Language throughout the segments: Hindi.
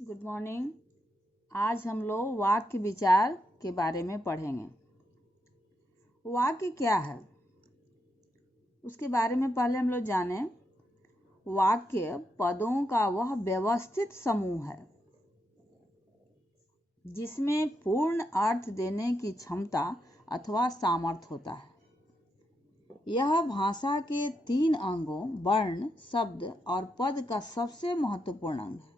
Good morning. आज हम लोग वाक्य विचार के बारे में पढ़ेंगे। वाक्य क्या है उसके बारे में पहले हम लोग जाने। वाक्य पदों का वह व्यवस्थित समूह है जिसमें पूर्ण अर्थ देने की क्षमता अथवा सामर्थ्य होता है। यह भाषा के 3 अंगों वर्ण, शब्द और पद का सबसे महत्वपूर्ण अंग है।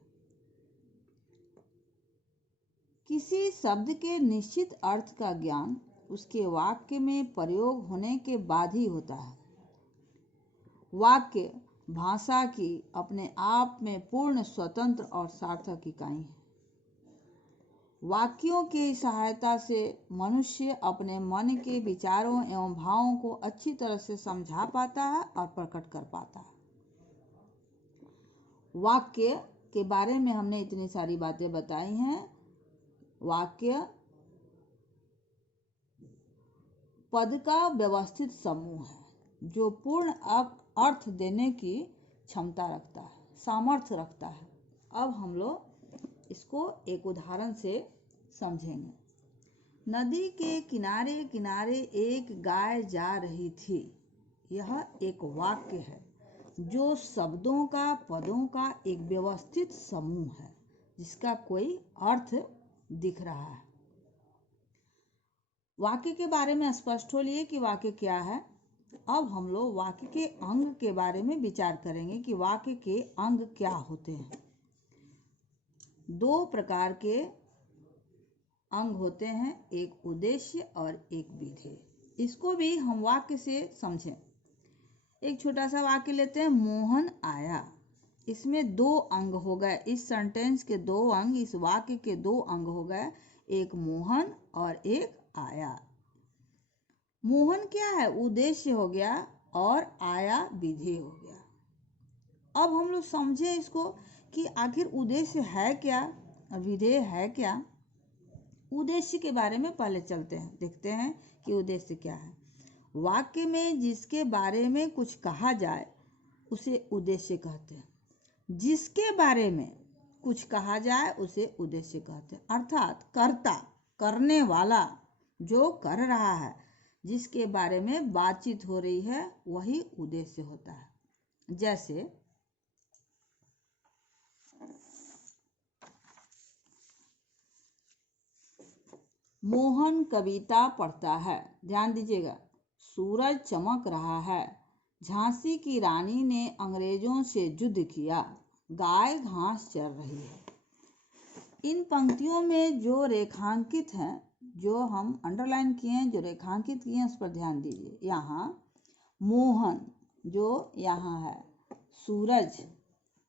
किसी शब्द के निश्चित अर्थ का ज्ञान उसके वाक्य में प्रयोग होने के बाद ही होता है। वाक्य भाषा की अपने आप में पूर्ण स्वतंत्र और सार्थक इकाई है। वाक्यों की सहायता से मनुष्य अपने मन के विचारों एवं भावों को अच्छी तरह से समझा पाता है और प्रकट कर पाता है। वाक्य के बारे में हमने इतनी सारी बातें बताई हैं। वाक्य पद का व्यवस्थित समूह है जो पूर्ण अर्थ देने की क्षमता रखता है, सामर्थ्य रखता है। अब हम लोग इसको एक उदाहरण से समझेंगे। नदी के किनारे किनारे एक गाय जा रही थी। यह एक वाक्य है जो शब्दों का, पदों का एक व्यवस्थित समूह है जिसका कोई अर्थ दिख रहा है। वाक्य के बारे में स्पष्ट हो लिए कि वाक्य क्या है। अब हम लोग वाक्य के अंग के बारे में विचार करेंगे कि वाक्य के अंग क्या होते हैं। 2 प्रकार के अंग होते हैं, एक उद्देश्य और एक विधेय। इसको भी हम वाक्य से समझें। एक छोटा सा वाक्य लेते हैं, मोहन आया। इसमें 2 अंग हो गए। इस सेंटेंस के 2 अंग, इस वाक्य के 2 अंग हो गए, एक मोहन और एक आया। मोहन क्या है? उद्देश्य हो गया और आया विधेय हो गया। अब हम लोग समझे इसको कि आखिर उद्देश्य है क्या और विधेय है क्या। उद्देश्य के बारे में पहले चलते हैं, देखते हैं कि उद्देश्य क्या है। वाक्य में जिसके बारे में कुछ कहा जाए उसे उद्देश्य कहते हैं। जिसके बारे में कुछ कहा जाए उसे उद्देश्य कहते हैं। अर्थात कर्ता, करने वाला, जो कर रहा है, जिसके बारे में बातचीत हो रही है, वही उद्देश्य होता है। जैसे मोहन कविता पढ़ता है। ध्यान दीजिएगा, सूरज चमक रहा है। झांसी की रानी ने अंग्रेजों से युद्ध किया। गाय घास चर रही है। इन पंक्तियों में जो रेखांकित हैं, जो हम अंडरलाइन किए हैं, जो रेखांकित किए हैं, उस पर ध्यान दीजिए। यहाँ मोहन जो यहाँ है, सूरज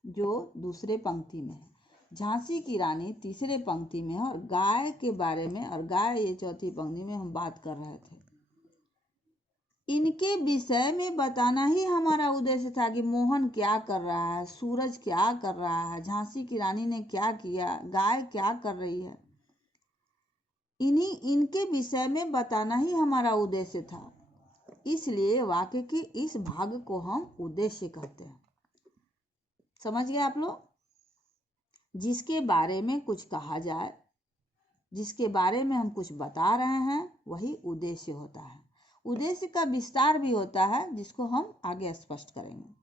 जो दूसरे पंक्ति में है, झांसी की रानी तीसरे पंक्ति में है और गाय के बारे में, और गाय ये चौथी पंक्ति में हम बात कर रहे थे। इनके विषय में बताना ही हमारा उद्देश्य था कि मोहन क्या कर रहा है, सूरज क्या कर रहा है, झांसी की रानी ने क्या किया, गाय क्या कर रही है। इनके विषय में बताना ही हमारा उद्देश्य था। इसलिए वाक्य के इस भाग को हम उद्देश्य कहते हैं। समझ गए आप लोग? जिसके बारे में कुछ कहा जाए, जिसके बारे में हम कुछ बता रहे हैं, वही उद्देश्य होता है। उद्देश्य का विस्तार भी होता है जिसको हम आगे स्पष्ट करेंगे।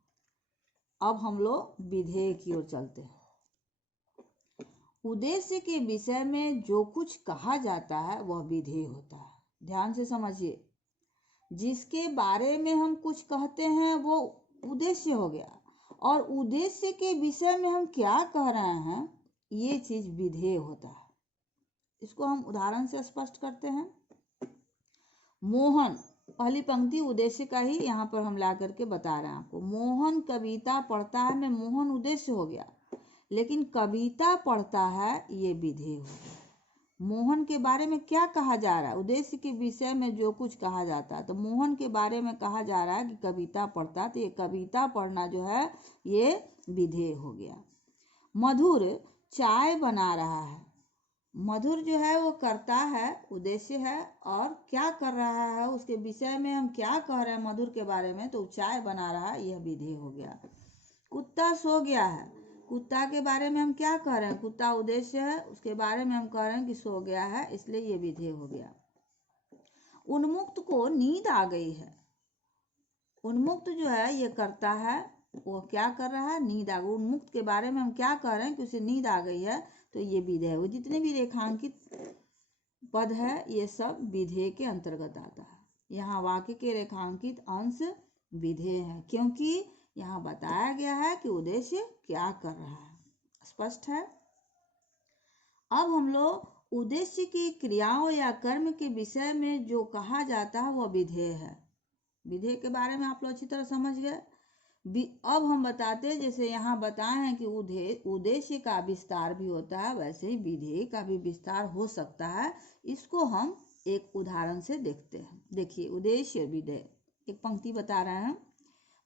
अब हम लोग विधेय की ओर चलते हैं। उद्देश्य के विषय में जो कुछ कहा जाता है वह विधेय होता है। ध्यान से समझिए, जिसके बारे में हम कुछ कहते हैं वो उद्देश्य हो गया, और उद्देश्य के विषय में हम क्या कह रहे हैं, ये चीज विधेय होता है। इसको हम उदाहरण से स्पष्ट करते हैं। मोहन, पहली पंक्ति उद्देश्य का ही यहाँ पर हम ला करके बता रहे हैं आपको। मोहन कविता पढ़ता है में मोहन उद्देश्य हो गया, लेकिन कविता पढ़ता है ये विधेय हो गया। मोहन के बारे में क्या कहा जा रहा है? उद्देश्य के विषय में जो कुछ कहा जाता है, तो मोहन के बारे में कहा जा रहा है कि कविता पढ़ता है, तो ये कविता पढ़ना जो है ये विधेय हो गया। मधुर चाय बना रहा है। मधुर जो है वो करता है, उद्देश्य है, और क्या कर रहा है उसके विषय में हम क्या कह रहे हैं मधुर के बारे में, तो चाय बना रहा है, यह विधेय हो गया। कुत्ता सो गया है, कुत्ता के बारे में हम क्या कह रहे हैं, कुत्ता उद्देश्य है, उसके बारे में हम कह रहे हैं कि सो गया है, इसलिए ये विधेय हो गया। उन्मुक्त को नींद आ गई है। उन्मुक्त जो है ये करता है, वो क्या कर रहा है, नींद आ गई। उन्मुक्त के बारे में हम क्या कह रहे हैं कि उसे नींद आ गई है, तो ये विधेय है। वो जितने भी रेखांकित पद है ये सब विधेय के अंतर्गत आता है। यहाँ वाक्य के रेखांकित अंश विधेय है, क्योंकि यहाँ बताया गया है कि उद्देश्य क्या कर रहा है। स्पष्ट है। अब हम लोग उद्देश्य की क्रियाओं या कर्म के विषय में जो कहा जाता है वह विधेय है। विधेय के बारे में आप लोग अच्छी तरह समझ गए। अब हम बताते हैं, जैसे यहाँ बताए हैं कि उद्देश्य का विस्तार भी होता है, वैसे ही विधेय का भी विस्तार हो सकता है। इसको हम एक उदाहरण से देखते हैं। देखिए उद्देश्य विधेय, एक पंक्ति बता रहे हैं।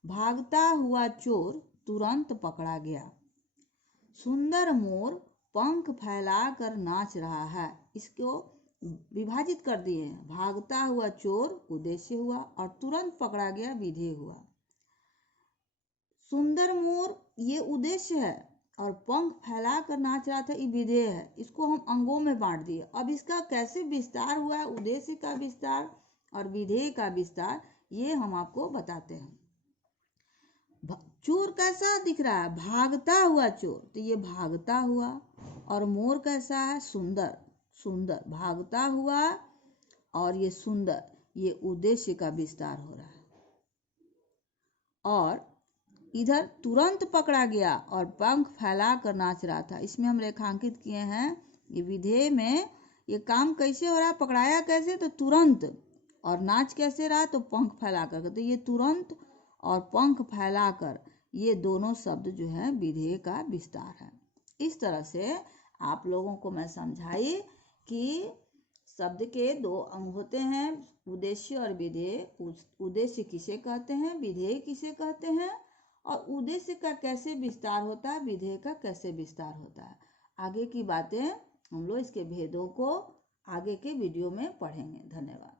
भागता हुआ चोर तुरंत पकड़ा गया। सुंदर मोर पंख फैलाकर नाच रहा है। इसको विभाजित कर दिए हैं। भागता हुआ चोर उद्देश्य हुआ और तुरंत पकड़ा गया विधेय हुआ। सुंदर मोर ये उद्देश्य है और पंख फैलाकर नाच रहा था ये विधेय है। इसको हम अंगों में बांट दिए। अब इसका कैसे विस्तार हुआ है, उद्देश्य का विस्तार और विधेय का विस्तार, ये हम आपको बताते हैं। चोर कैसा दिख रहा है, भागता हुआ चोर, तो ये भागता हुआ। और मोर कैसा है, सुंदर, सुंदर भागता हुआ और ये सुंदर, ये उद्देश्य का विस्तार हो रहा है। और इधर तुरंत पकड़ा गया और पंख फैला कर नाच रहा था, इसमें हम रेखांकित किए हैं। ये विधेय में ये काम कैसे हो रहा है, पकड़ाया कैसे, तो तुरंत, और नाच कैसे रहा, तो पंख फैला कर। तो ये तुरंत और पंख फैलाकर, ये दोनों शब्द जो है विधेय का विस्तार है। इस तरह से आप लोगों को मैं समझाई कि शब्द के दो अंग होते हैं, उद्देश्य और विधेय। उद्देश्य किसे कहते हैं, विधेय किसे कहते हैं, और उद्देश्य का कैसे विस्तार होता है, विधेय का कैसे विस्तार होता है। आगे की बातें हम लोग इसके भेदों को आगे के वीडियो में पढ़ेंगे। धन्यवाद।